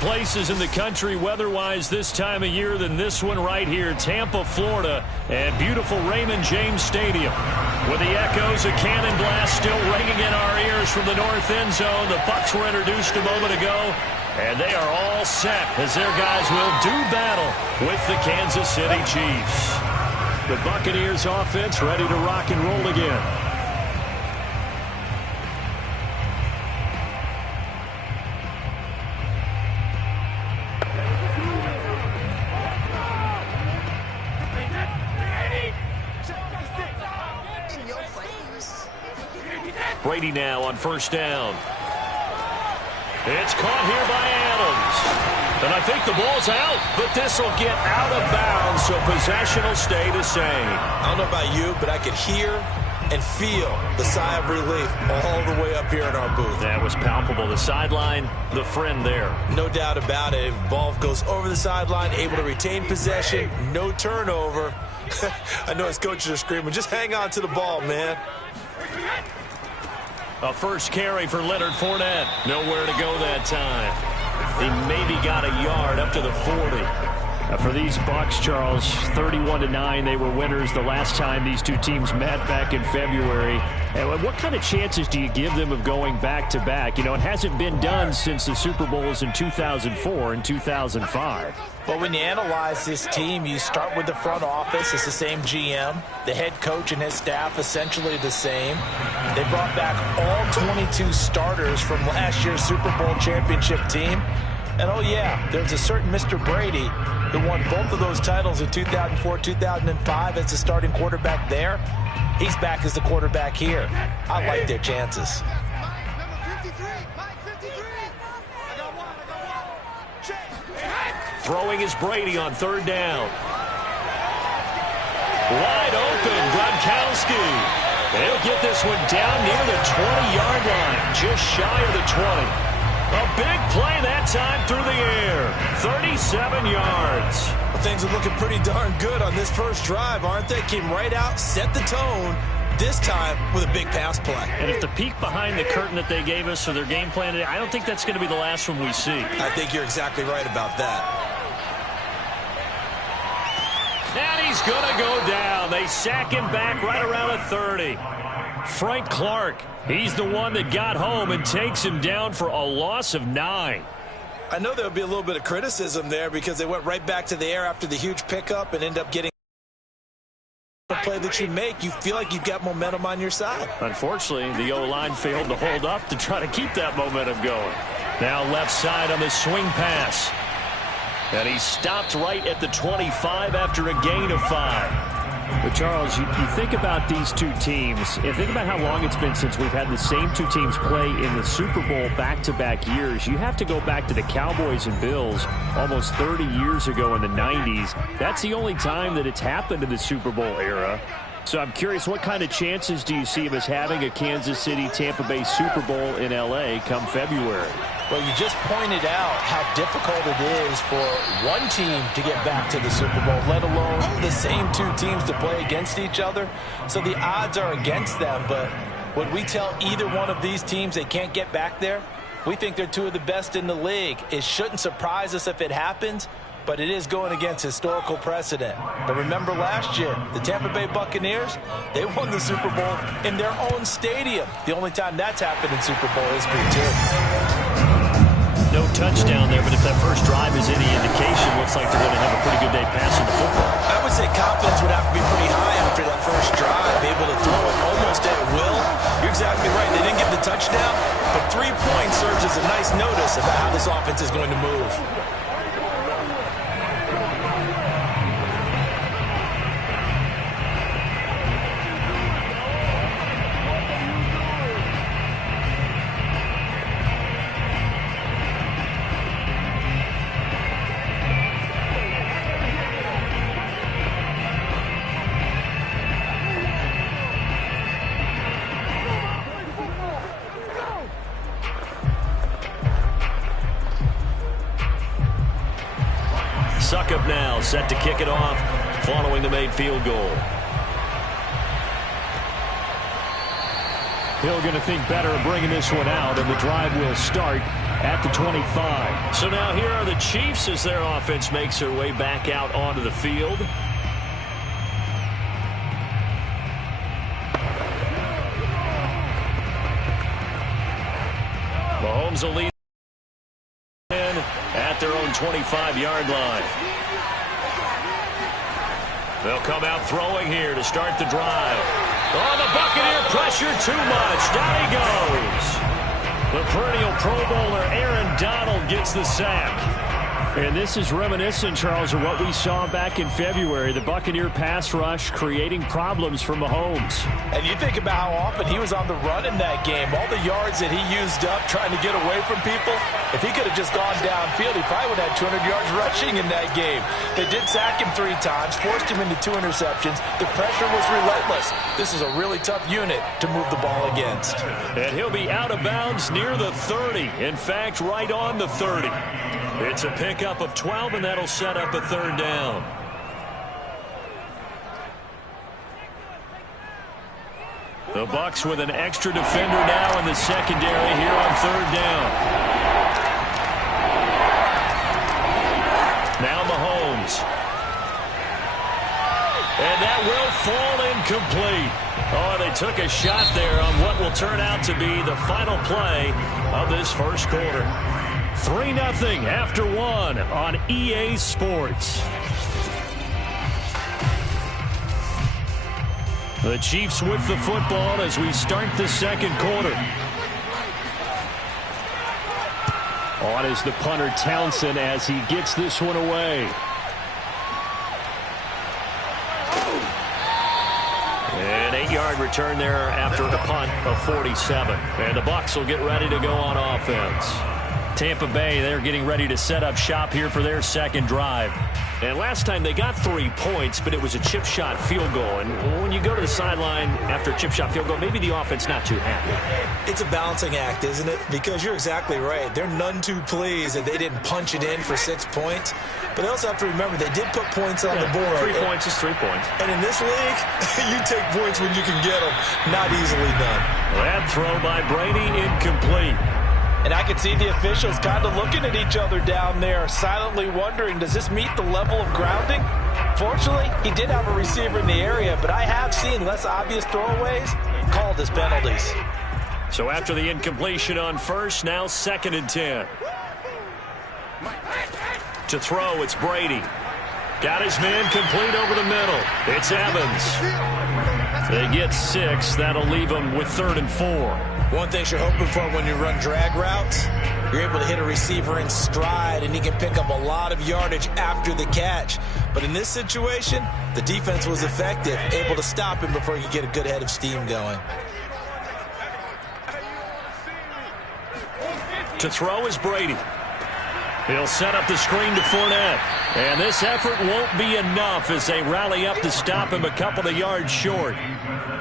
places in the country weather-wise this time of year than this one right here, Tampa, Florida, and beautiful Raymond James Stadium. With the echoes of cannon blast still ringing in our ears from the north end zone, the Bucs were introduced a moment ago, and they are all set as their guys will do battle with the Kansas City Chiefs. The Buccaneers offense ready to rock and roll again. Brady now on first down. It's caught here by Adams. And I think the ball's out, but this will get out of bounds, so possession will stay the same. I don't know about you, but I could hear and feel the sigh of relief all the way up here in our booth. That was palpable. The sideline, the friend there. No doubt about it. If ball goes over the sideline, able to retain possession, no turnover. I know his coaches are screaming, just hang on to the ball, man. A first carry for Leonard Fournette. Nowhere to go that time. He maybe got a yard up to the 40. For these Bucs, Charles, 31-9, they were winners the last time these two teams met back in February. And what kind of chances do you give them of going back-to-back? You know, it hasn't been done since the Super Bowls in 2004 and 2005. Well, when you analyze this team, you start with the front office. It's the same GM. The head coach and his staff essentially the same. They brought back all 22 starters from last year's Super Bowl championship team. And, oh, yeah, there's a certain Mr. Brady who won both of those titles in 2004, 2005 as the starting quarterback there. He's back as the quarterback here. I like their chances. Throwing is Brady on third down. Wide open, Gronkowski. They'll get this one down near the 20-yard line, just shy of the 20. A big play that time through the air. 37 yards. Well, things are looking pretty darn good on this first drive, aren't they? Came right out, set the tone, this time with a big pass play. And if the peek behind the curtain that they gave us for their game plan today, I don't think that's going to be the last one we see. I think you're exactly right about that. And he's going to go down. They sack him back right around the 30. Frank Clark, he's the one that got home and takes him down for a loss of 9. I know there'll be a little bit of criticism there because they went right back to the air after the huge pickup and end up getting a play that you make. You feel like you've got momentum on your side. Unfortunately, the O-line failed to hold up to try to keep that momentum going. Now left side on this swing pass. And he stopped right at the 25 after a gain of 5. But, Charles, you think about these two teams, and think about how long it's been since we've had the same two teams play in the Super Bowl back-to-back years. You have to go back to the Cowboys and Bills almost 30 years ago in the 90s. That's the only time that it's happened in the Super Bowl era. So I'm curious, what kind of chances do you see of us having a Kansas City-Tampa Bay Super Bowl in L.A. come February? Well, you just pointed out how difficult it is for one team to get back to the Super Bowl, let alone the same two teams to play against each other. So the odds are against them, but when we tell either one of these teams they can't get back there, we think they're two of the best in the league. It shouldn't surprise us if it happens, but it is going against historical precedent. But remember last year, the Tampa Bay Buccaneers, they won the Super Bowl in their own stadium. The only time that's happened in Super Bowl history, too. No touchdown there, but if that first drive is any indication, looks like they're going to have a pretty good day passing the football. I would say confidence would have to be pretty high after that first drive, able to throw it almost at will. You're exactly right. They didn't get the touchdown, but 3 points serves as a nice notice about how this offense is going to move. Succop now set to kick it off following the made field goal. Hill going to think better of bringing this one out, and the drive will start at the 25. So now here are the Chiefs as their offense makes their way back out onto the field. Mahomes will lead in at their own 25-yard line. They'll come out throwing here to start the drive. Oh, the Buccaneer pressure too much. Down he goes. The perennial Pro Bowler Aaron Donald gets the sack. And this is reminiscent, Charles, of what we saw back in February. The Buccaneer pass rush creating problems for Mahomes. And you think about how often he was on the run in that game. All the yards that he used up trying to get away from people. If he could have just gone downfield, he probably would have had 200 yards rushing in that game. They did sack him 3 times, forced him into 2 interceptions. The pressure was relentless. This is a really tough unit to move the ball against. And he'll be out of bounds near the 30. In fact, right on the 30. It's a pickup of 12, and that'll set up a 3rd down. The Bucs with an extra defender now in the secondary here on 3rd down. Now Mahomes. And that will fall incomplete. Oh, they took a shot there on what will turn out to be the final play of this first quarter. 3-0 after 1 on EA Sports. The Chiefs with the football as we start the second quarter. On is the punter Townsend as he gets this one away. An 8-yard return there after a punt of 47. And the Bucs will get ready to go on offense. Tampa Bay, they're getting ready to set up shop here for their second drive. And last time they got 3 points, but it was a chip shot field goal. And when you go to the sideline after a chip shot field goal, maybe the offense not too happy. It's a balancing act, isn't it? Because you're exactly right. They're none too pleased that they didn't punch it in for 6 points. But they also have to remember they did put points on the board. 3 points is 3 points. And in this league, you take points when you can get them. Not easily done. That throw by Brady incomplete. And I can see the officials kind of looking at each other down there, silently wondering, does this meet the level of grounding? Fortunately, he did have a receiver in the area, but I have seen less obvious throwaways called as penalties. So after the incompletion on first, now 2nd and 10. To throw, it's Brady. Got his man complete over the middle. It's Evans. They get 6. That'll leave them with 3rd and 4. One thing you're hoping for when you run drag routes, you're able to hit a receiver in stride, and he can pick up a lot of yardage after the catch. But in this situation, the defense was effective, able to stop him before he could get a good head of steam going. To throw is Brady. He'll set up the screen to Fournette. And this effort won't be enough as they rally up to stop him a couple of yards short.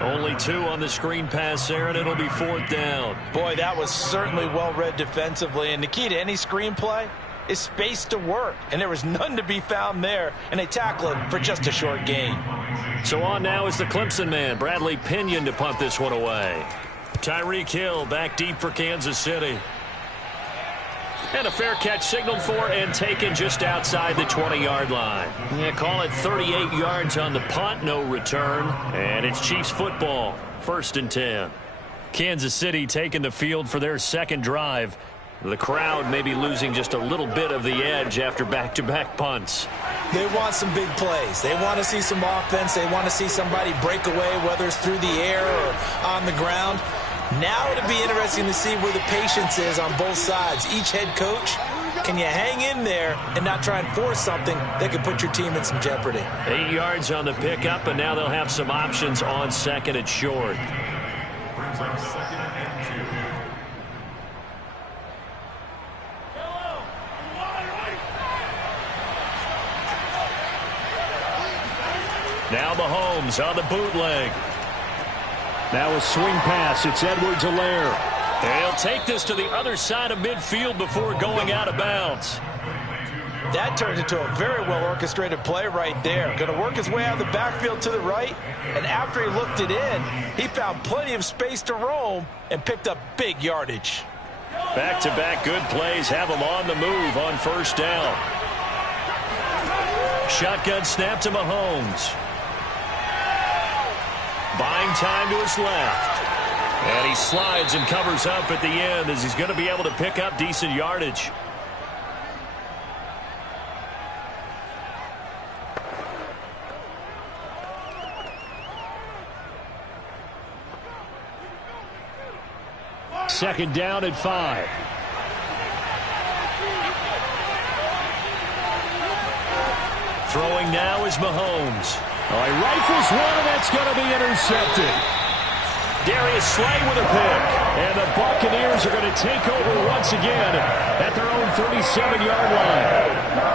Only 2 on the screen pass there, and it'll be 4th down. Boy, that was certainly well read defensively. And the key to any screenplay is space to work. And there was none to be found there. And they tackle him for just a short gain. So on now is the Clemson man, Bradley Pinion, to punt this one away. Tyreek Hill back deep for Kansas City. And a fair catch signaled for and taken just outside the 20-yard line. Yeah, call it 38 yards on the punt, no return. And it's Chiefs football, 1st and 10. Kansas City taking the field for their second drive. The crowd may be losing just a little bit of the edge after back-to-back punts. They want some big plays. They want to see some offense. They want to see somebody break away, whether it's through the air or on the ground. Now it'll be interesting to see where the patience is on both sides. Each head coach, can you hang in there and not try and force something that could put your team in some jeopardy? 8 yards on the pickup, and now they'll have some options on 2nd and short. Now Mahomes on the bootleg. Now a swing pass. It's Edwards-Helaire. And he'll take this to the other side of midfield before going out of bounds. That turned into a very well-orchestrated play right there. Going to work his way out of the backfield to the right. And after he looked it in, he found plenty of space to roam and picked up big yardage. Back-to-back good plays have him on the move on first down. Shotgun snap to Mahomes. Buying time to his left. And he slides and covers up at the end as he's going to be able to pick up decent yardage. Second down at 5. Throwing now is Mahomes. Oh, he rifles one, and that's going to be intercepted. Darius Slay with a pick. And the Buccaneers are going to take over once again at their own 37-yard line.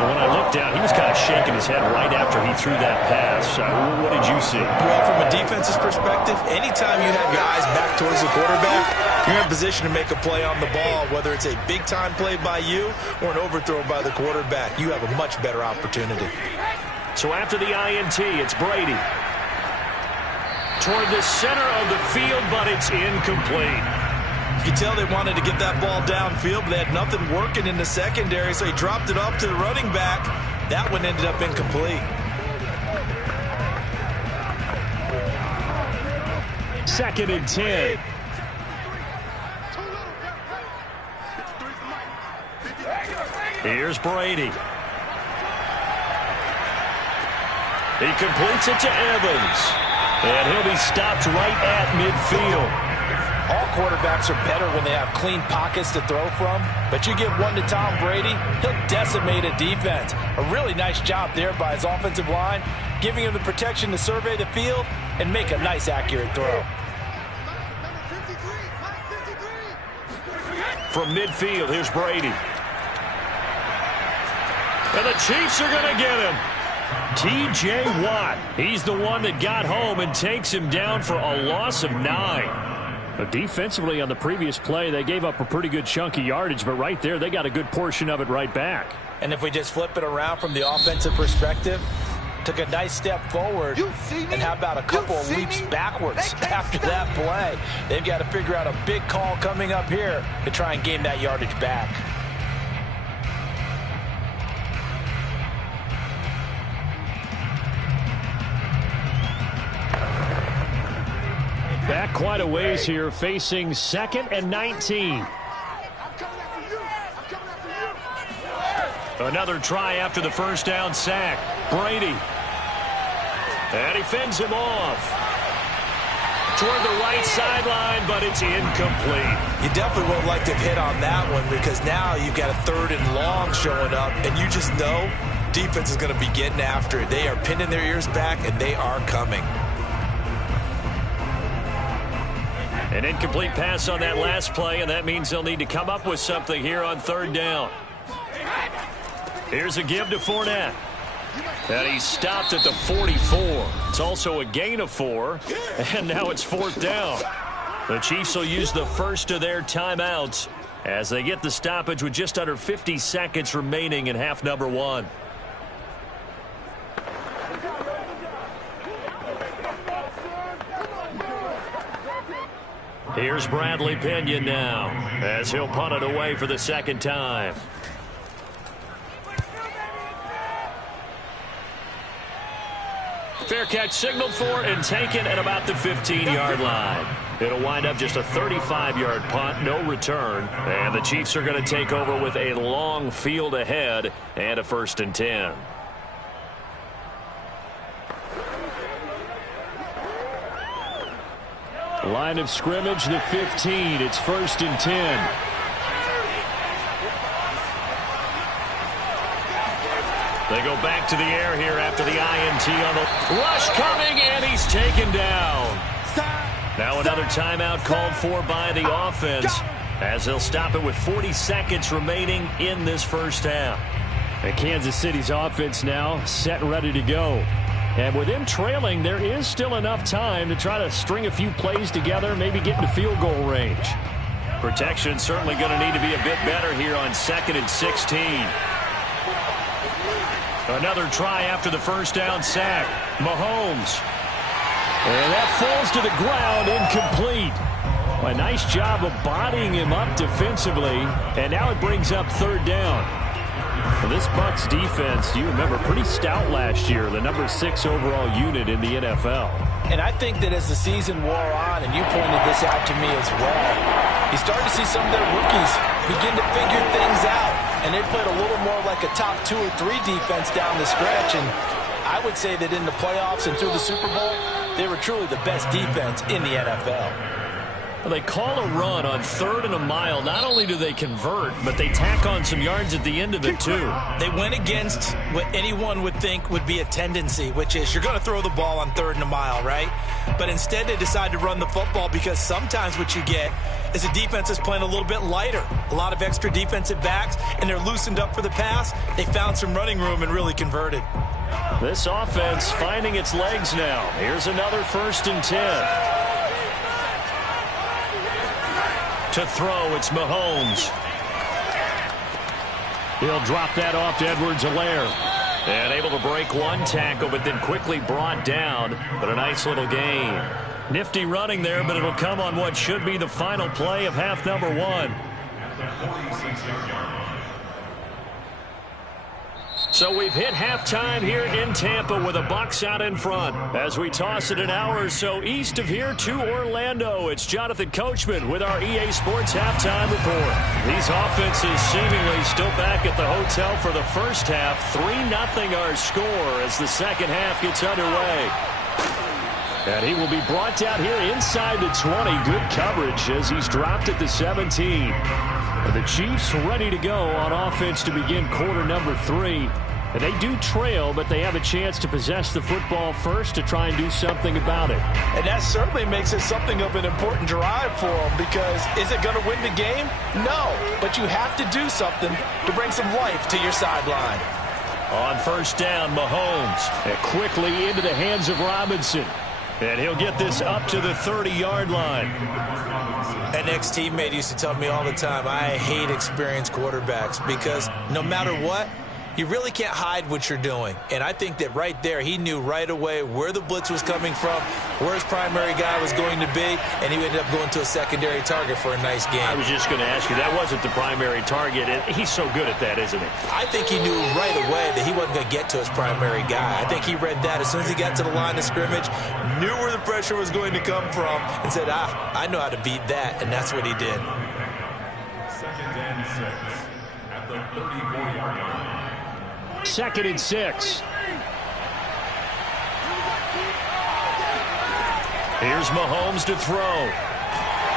And when I looked down, he was kind of shaking his head right after he threw that pass. What did you see? Well, from a defense's perspective, anytime you have your eyes back towards the quarterback, you're in a position to make a play on the ball, whether it's a big-time play by you or an overthrow by the quarterback. You have a much better opportunity. So after the INT, it's Brady. Toward the center of the field, but it's incomplete. You can tell they wanted to get that ball downfield, but they had nothing working in the secondary, so he dropped it off to the running back. That one ended up incomplete. Second and 10. Here's Brady. He completes it to Evans. And he'll be stopped right at midfield. All quarterbacks are better when they have clean pockets to throw from. But you give one to Tom Brady, he'll decimate a defense. A really nice job there by his offensive line, giving him the protection to survey the field and make a nice, accurate throw. From midfield, here's Brady. And the Chiefs are going to get him. T.J. Watt, he's the one that got home and takes him down for a loss of 9. But defensively on the previous play, they gave up a pretty good chunk of yardage, but right there, they got a good portion of it right back. And if we just flip it around from the offensive perspective, took a nice step forward, and how about a couple of leaps backwards after that play? They've got to figure out a big call coming up here to try and gain that yardage back. Back quite a ways here, facing second and 19. Another try after the first down sack. Brady. And he fends him off. Toward the right sideline, but it's incomplete. You definitely would like to hit on that one because now you've got a third and long showing up, and you just know defense is going to be getting after it. They are pinning their ears back, and they are coming. An incomplete pass on that last play, and that means they'll need to come up with something here on third down. Here's a give to Fournette. And he's stopped at the 44. It's also a gain of 4, and now it's fourth down. The Chiefs will use the first of their timeouts as they get the stoppage with just under 50 seconds remaining in half number 1. Here's Bradley Pinion now as he'll punt it away for the second time. Fair catch signaled for and taken at about the 15-yard line. It'll wind up just a 35-yard punt, no return. And the Chiefs are going to take over with a long field ahead and a first and 10. Line of scrimmage, the 15. It's first and 10. They go back to the air here after the INT on the rush coming, and he's taken down. Now another timeout called for by the offense as they'll stop it with 40 seconds remaining in this first half. And Kansas City's offense now set and ready to go. And with them trailing, there is still enough time to try to string a few plays together, maybe get into field goal range. Protection certainly going to need to be a bit better here on 2nd and 16. Another try after the first down sack. Mahomes. And that falls to the ground, incomplete. A nice job of bodying him up defensively, and now it brings up third down. Well, this Bucs defense, you remember, pretty stout last year, the number 6 overall unit in the NFL. And I think that as the season wore on, and you pointed this out to me as well, you started to see some of their rookies begin to figure things out. And they played a little more like a top 2 or 3 defense down the stretch. And I would say that in the playoffs and through the Super Bowl, they were truly the best defense in the NFL. Well, they call a run on 3rd and a mile. Not only do they convert, but they tack on some yards at the end of it, too. They went against what anyone would think would be a tendency, which is you're going to throw the ball on 3rd and a mile, right? But instead they decide to run the football because sometimes what you get is a defense is playing a little bit lighter. A lot of extra defensive backs, and they're loosened up for the pass. They found some running room and really converted. This offense finding its legs now. Here's another 1st and 10. To throw, it's Mahomes. He'll drop that off to Edwards-Helaire. And able to break one tackle, but then quickly brought down. But a nice little gain. Nifty running there, but it'll come on what should be the final play of half number 1. So we've hit halftime here in Tampa with the Bucs out in front. As we toss it an hour or so east of here to Orlando, it's Jonathan Coachman with our EA Sports halftime report. These offenses seemingly still back at the hotel for the first half. 3-0 our score as the second half gets underway. And he will be brought down here inside the 20. Good coverage as he's dropped at the 17. The Chiefs ready to go on offense to begin quarter number 3. And they do trail, but they have a chance to possess the football first to try and do something about it. And that certainly makes it something of an important drive for them, because is it going to win the game? No, but you have to do something to bring some life to your sideline. On 1st down, Mahomes. And quickly into the hands of Robinson. And he'll get this up to the 30-yard line. An ex-teammate used to tell me all the time, I hate experienced quarterbacks because no matter what, you really can't hide what you're doing. And I think that right there, he knew right away where the blitz was coming from, where his primary guy was going to be, and he ended up going to a secondary target for a nice game. I was just going to ask you, that wasn't the primary target. He's so good at that, isn't he? I think he knew right away that he wasn't going to get to his primary guy. I think he read that as soon as he got to the line of scrimmage, knew where the pressure was going to come from, and said, I know how to beat that, and that's what he did. 2nd and 6 at the 34-yard line. 2nd and 6. Here's Mahomes to throw.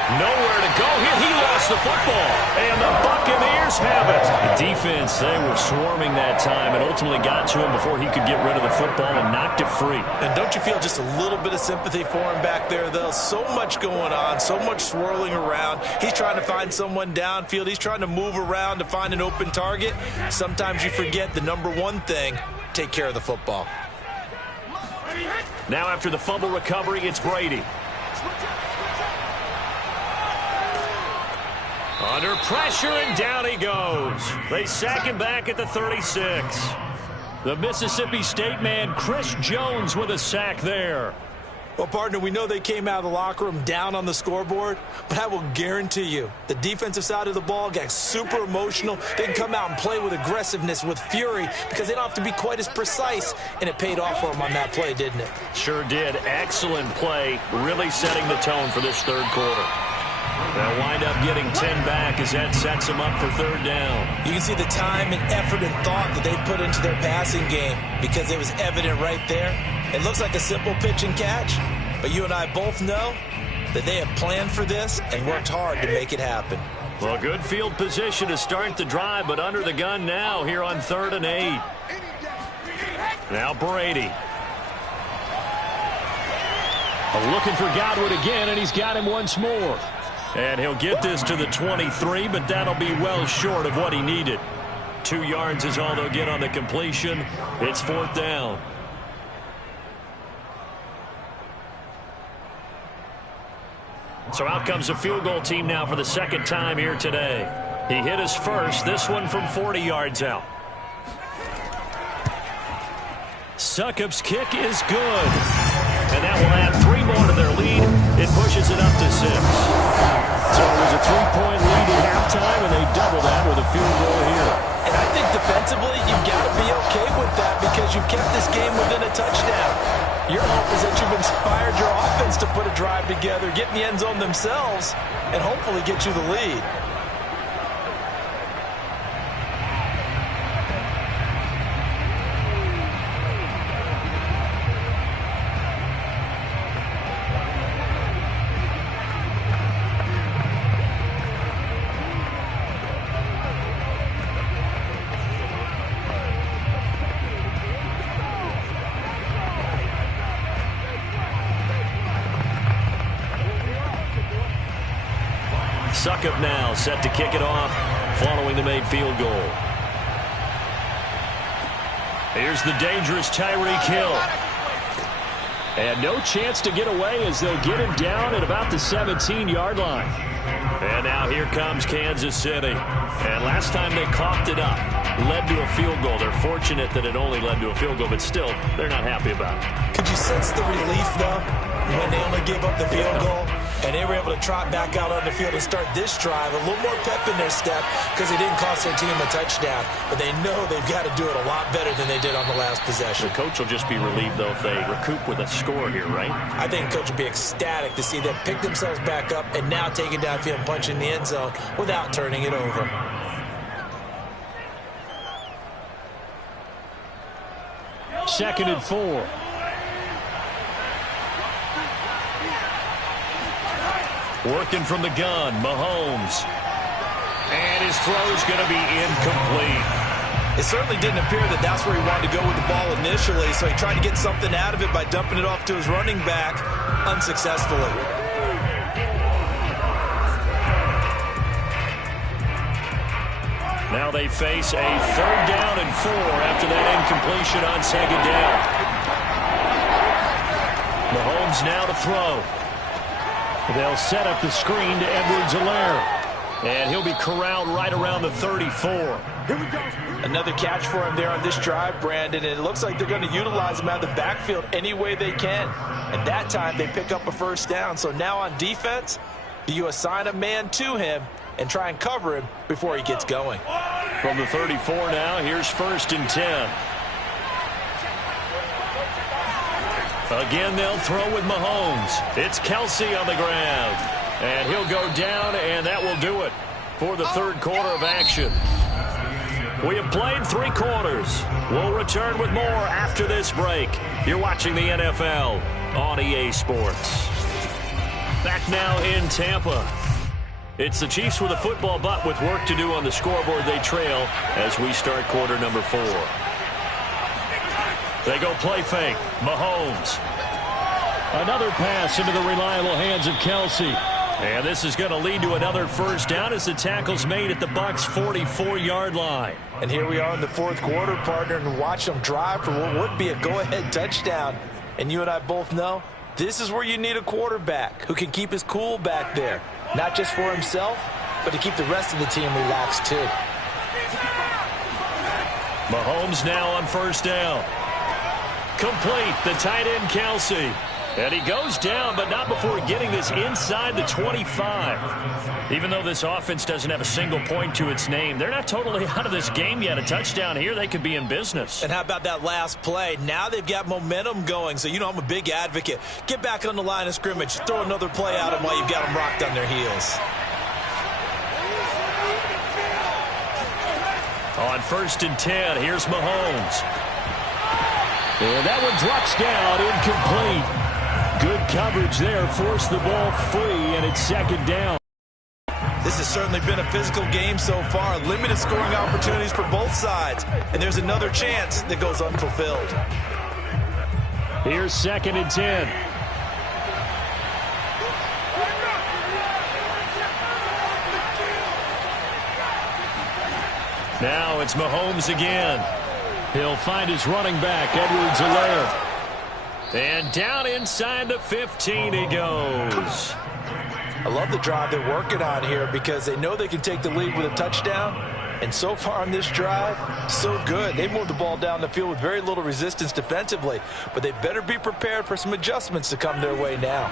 Nowhere to go here. He lost the football. And the Buccaneers have it. The defense, they were swarming that time and ultimately got to him before he could get rid of the football and knocked it free. And don't you feel just a little bit of sympathy for him back there, though? So much going on, so much swirling around. He's trying to find someone downfield. He's trying to move around to find an open target. Sometimes you forget the number one thing, take care of the football. Now after the fumble recovery, it's Brady. Under pressure, and down he goes. They sack him back at the 36. The Mississippi State man, Chris Jones, with a sack there. Well, partner, we know they came out of the locker room down on the scoreboard, but I will guarantee you the defensive side of the ball got super emotional. They can come out and play with aggressiveness, with fury, because they don't have to be quite as precise, and it paid off for them on that play, didn't it? Sure did. Excellent play, really setting the tone for this third quarter. They'll wind up getting 10 back as that sets them up for third down. You can see the time and effort and thought that they put into their passing game because it was evident right there. It looks like a simple pitch and catch, but you and I both know that they have planned for this and worked hard to make it happen. Well, good field position to start the drive, but under the gun now here on 3rd and 8. Now Brady. Looking for Godwin again, and he's got him once more. And he'll get this to the 23, but that'll be well short of what he needed. 2 yards is all they'll get on the completion. It's 4th down. So out comes the field goal team now for the second time here today. He hit his first, this one from 40 yards out. Succop's kick is good. and that will add 3 more to their lead. It pushes it up to 6. So it was a 3-point lead at halftime, and they double that with a field goal here. And I think defensively, you've got to be okay with that because you've kept this game within a touchdown. Your hope is that you've inspired your offense to put a drive together, get in the end zone themselves, and hopefully get you the lead. Succop now set to kick it off following the made field goal. Here's the dangerous Tyreek Hill. And no chance to get away as they'll get him down at about the 17-yard line. And now here comes Kansas City. And last time they coughed it up, led to a field goal. They're fortunate that it only led to a field goal, but still, they're not happy about it. Could you sense the relief, though, when they only gave up the field goal? And they were able to trot back out on the field and start this drive. A little more pep in their step because they didn't cost their team a touchdown. But they know they've got to do it a lot better than they did on the last possession. The coach will just be relieved, though, if they recoup with a score here, right? I think the coach will be ecstatic to see them pick themselves back up and now take it downfield and punch in the end zone without turning it over. Second and 4. Working from the gun, Mahomes. And his throw's going to be incomplete. It certainly didn't appear that that's where he wanted to go with the ball initially, so he tried to get something out of it by dumping it off to his running back unsuccessfully. Now they face a 3rd down and 4 after that incompletion on 2nd down. Mahomes now to throw. They'll set up the screen to Edwards-Helaire. And he'll be corralled right around the 34. Here we go. Another catch for him there on this drive, Brandon. And it looks like they're going to utilize him out of the backfield any way they can. And that time they pick up a 1st down. So now on defense, you assign a man to him and try and cover him before he gets going. From the 34 now, here's 1st and 10. Again, they'll throw with Mahomes. It's Kelce on the ground. And he'll go down, and that will do it for the 3rd quarter of action. We have played 3 quarters. We'll return with more after this break. You're watching the NFL on EA Sports. Back now in Tampa. It's the Chiefs with a football, but with work to do on the scoreboard. They trail as we start quarter number 4. They go play fake. Mahomes. Another pass into the reliable hands of Kelce. And this is going to lead to another 1st down as the tackle's made at the Bucs' 44-yard line. And here we are in the 4th quarter, partner, and watch them drive for what would be a go-ahead touchdown. And you and I both know this is where you need a quarterback who can keep his cool back there. Not just for himself, but to keep the rest of the team relaxed too. Mahomes now on 1st down. Complete, the tight end Kelce. And he goes down, but not before getting this inside the 25. Even though this offense doesn't have a single point to its name, they're not totally out of this game yet. A touchdown here, they could be in business. And how about that last play? Now they've got momentum going, so you know I'm a big advocate. Get back on the line of scrimmage. Throw another play at them while you've got them rocked on their heels. On 1st and 10, here's Mahomes. And that one drops down, incomplete. Good coverage there, forced the ball free, and it's 2nd down. This has certainly been a physical game so far. Limited scoring opportunities for both sides. And there's another chance that goes unfulfilled. Here's 2nd and 10. Now it's Mahomes again. He'll find his running back, Edwards-Helaire. And down inside the 15 he goes. I love the drive they're working on here because they know they can take the lead with a touchdown, And so far on this drive, so good. They moved the ball down the field with very little resistance defensively, but they better be prepared for some adjustments to come their way now.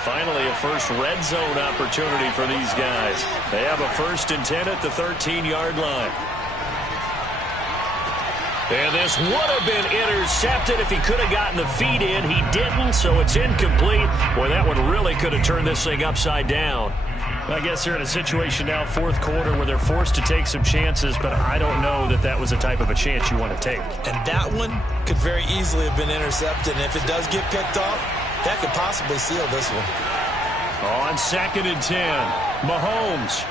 Finally, a first red zone opportunity for these guys. They have a 1st and 10 at the 13-yard line. And this would have been intercepted if he could have gotten the feet in. He didn't, so it's incomplete. Boy, that one really could have turned this thing upside down. I guess they're in a situation now, 4th quarter, where they're forced to take some chances, but I don't know that that was the type of a chance you want to take. And that one could very easily have been intercepted. And if it does get picked off, that could possibly seal this one. On 2nd and 10, Mahomes.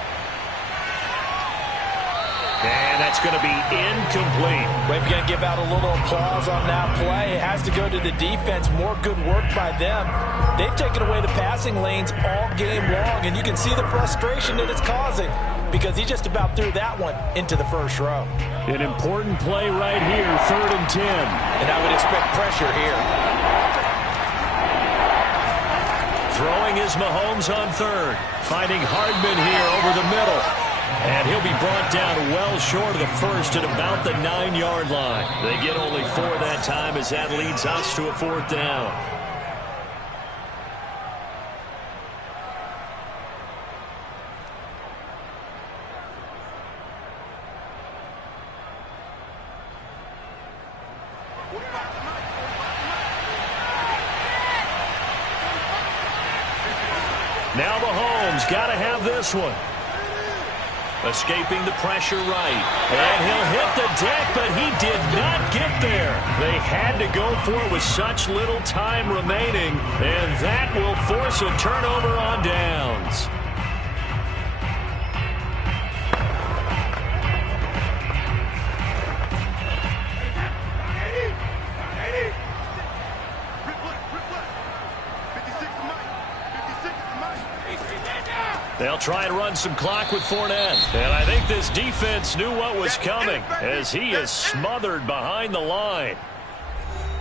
And that's going to be incomplete. We're going to give out a little applause on that play. It has to go to the defense. More good work by them. They've taken away the passing lanes all game long, and you can see the frustration that it's causing because he just about threw that one into the first row. An important play right here, 3rd and 10. And I would expect pressure here. Throwing is Mahomes on 3rd. Finding Hardman here over the middle. And he'll be brought down well short of the 1st at about the 9-yard line. They get only 4 that time as that leads us to a 4th down. Now Mahomes got to have this one. Escaping the pressure right. And he'll hit the deck, but he did not get there. They had to go for it with such little time remaining, and that will force a turnover on downs. They'll try and run some clock with Fournette. And I think this defense knew what was coming as he is smothered behind the line.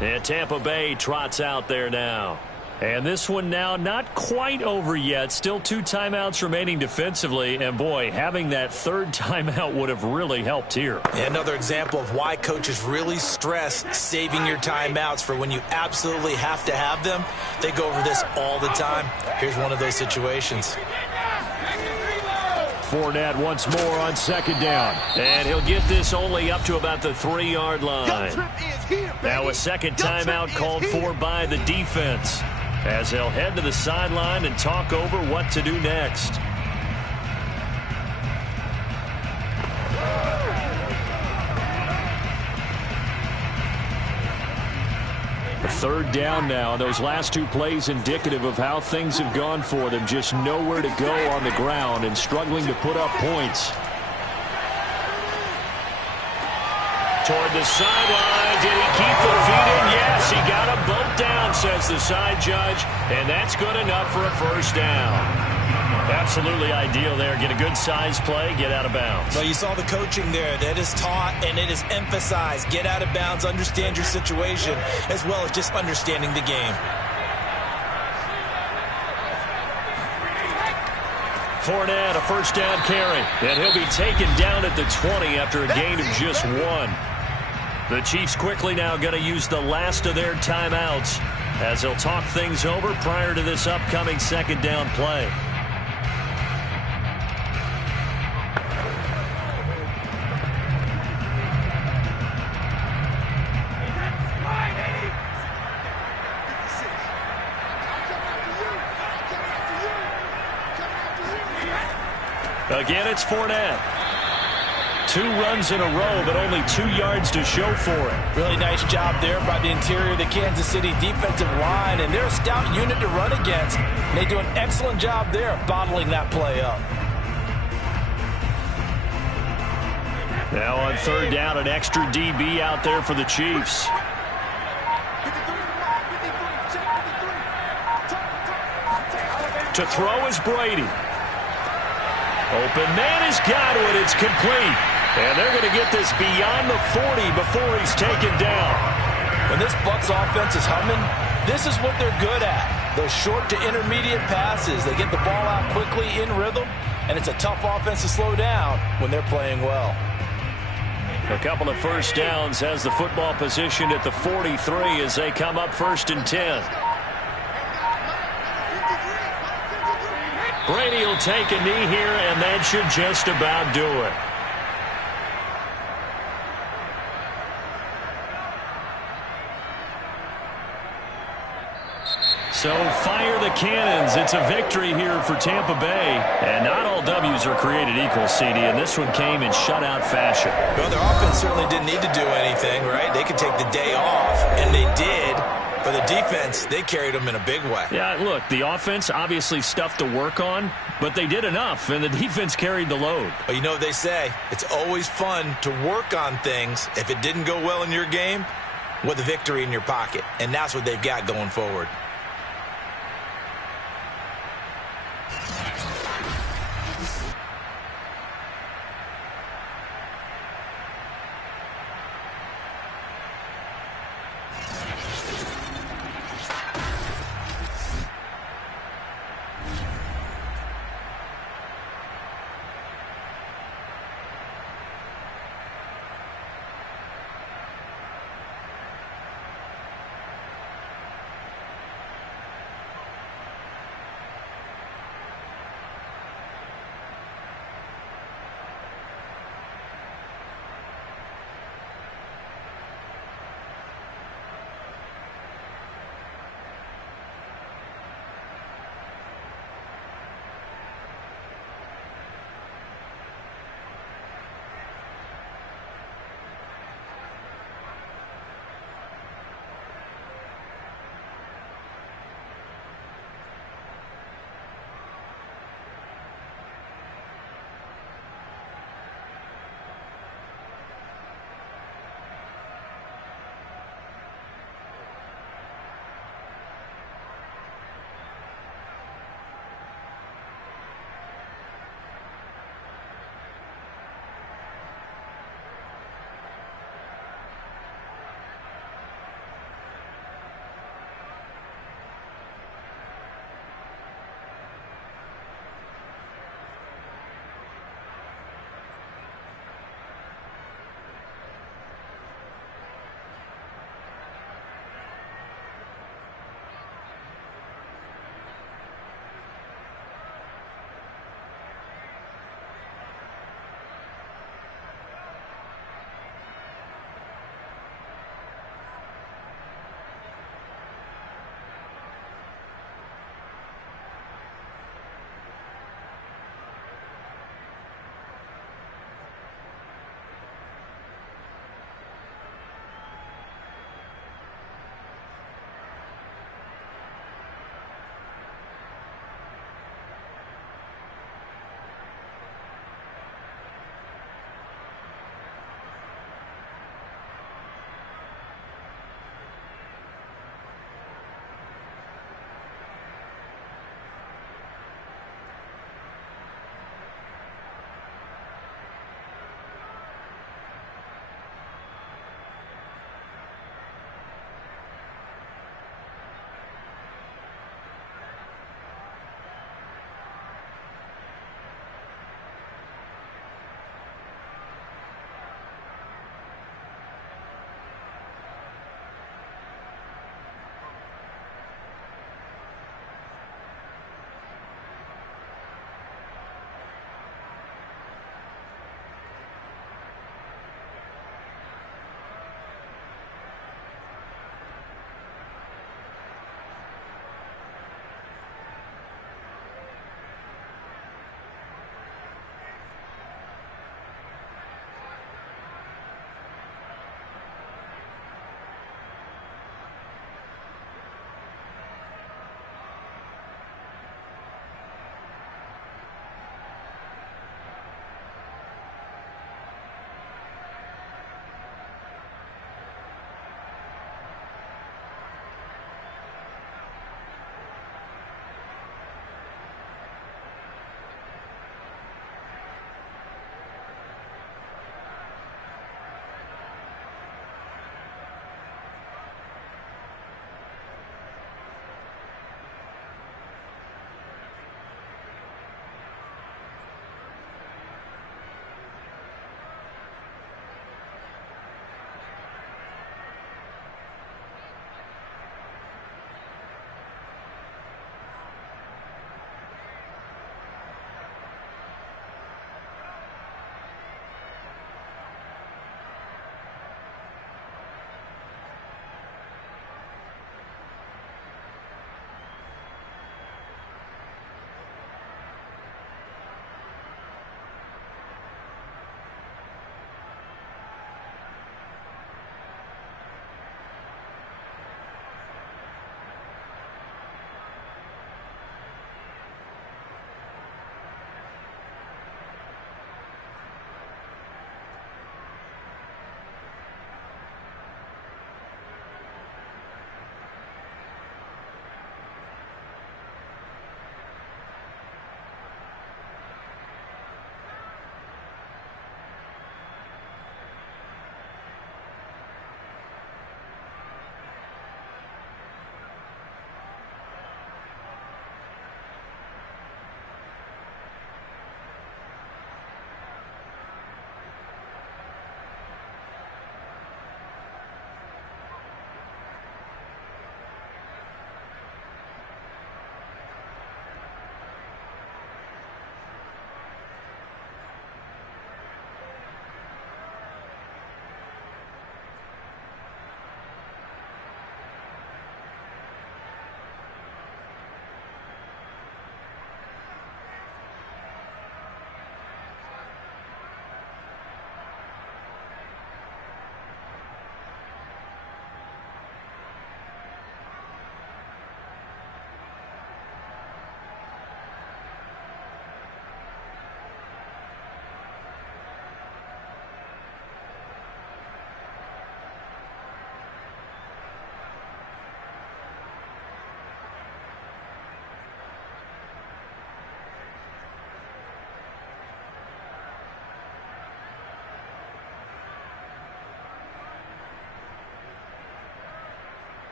And Tampa Bay trots out there now. And this one now not quite over yet. Still 2 timeouts remaining defensively. And, boy, having that 3rd timeout would have really helped here. Another example of why coaches really stress saving your timeouts for when you absolutely have to have them. They go over this all the time. Here's one of those situations. Fournette once more on 2nd down. And he'll get this only up to about the 3-yard line. Now a 2nd timeout called for by the defense as they'll head to the sideline and talk over what to do next. A 3rd down now. Those last 2 plays indicative of how things have gone for them. Just nowhere to go on the ground and struggling to put up points. Toward the sideline. Did he keep the feet in? Yes, he got a both down, says the side judge. And that's good enough for a 1st down. Absolutely ideal there. Get a good size play, get out of bounds. Well, you saw the coaching there. That is taught and it is emphasized. Get out of bounds, understand your situation, as well as just understanding the game. Fournette, a 1st down carry. And he'll be taken down at the 20 after a gain of just 1. The Chiefs quickly now going to use the last of their timeouts as they'll talk things over prior to this upcoming 2nd down play. Again, it's Fournette. 2 runs in a row, but only 2 yards to show for it. Really nice job there by the interior of the Kansas City defensive line, and they're a stout unit to run against. They do an excellent job there of bottling that play up. Now on 3rd down, an extra DB out there for the Chiefs. To throw is Brady. Open man has got it. It's complete. And they're going to get this beyond the 40 before he's taken down. When this Bucs offense is humming, this is what they're good at. Those short to intermediate passes. They get the ball out quickly in rhythm, and it's a tough offense to slow down when they're playing well. A couple of first downs, has the football positioned at the 43 as they come up 1st and 10. Brady will take a knee here, and that should just about do it. So fire the cannons. It's a victory here for Tampa Bay. And not all W's are created equal, CD, and this one came in shutout fashion. Well, their offense certainly didn't need to do anything, right? They could take the day off, and they did. For the defense, they carried them in a big way. Yeah, look, the offense obviously stuff to work on, but they did enough, and the defense carried the load. But you know what they say, it's always fun to work on things. If it didn't go well in your game, with a victory in your pocket, and that's what they've got going forward.